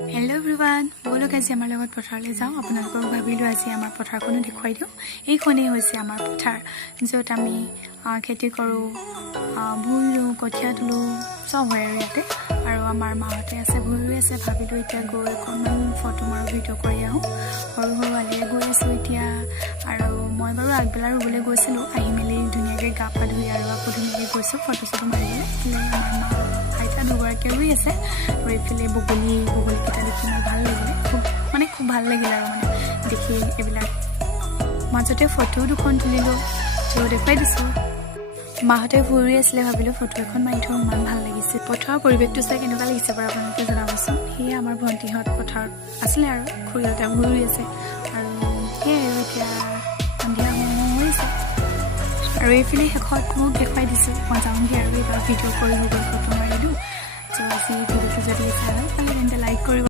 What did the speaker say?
Hello everyone, bolo kazi amar logot pothar le jao apnalokor bhabilu aji amar pothar kono dekhwai diu ei khone hoise amar pothar jot ami kheti koru bhulu kothia dulu sob hoy yate aru amar ma hote ase bhulu ase bhabilu eta goi konman photo mar video kori ahu horu horu ali goi asu etia aru moi baru agbelar rubole goisilu ahi meli dunia ge ga pa dhui aru apu dunia goisu photo soto maribole le amar ma haita dugar ke rui ase rifle bogoli kita দেখি মই ভাল লাগিলে খুব ভাল লাগিল আৰু মানে দেখি এবিলাক মাজতে ফটো দুখন তুলিলো তো দেখাই দিছো মাহতে ফুৰি আসলে ভাবিলো ফটো এখন মাৰি থওঁ মান ভাল লাগিছে পথাৰৰ পৰিবেশটো চাই কেনেকুৱা লাগিছে বাৰু আপোনালোকে জনাবচোন হে আমাৰ ভন্টিহত পথাৰত আসলে আৰু খুৰিয়তে ঘূৰি আছে আৰু হে এতিয়া সন্ধিয়া হৈছে আৰু এইফালে শেষত মোক দেখাই দিছো মই যাওঁগে আৰু এটা ভিডিঅ' কৰি গুগল ফটো মাৰি দিওঁ তো আজি ভিডিঅ'টো যদি চাই ভাল লাগে তেন্তে লাইক কৰিব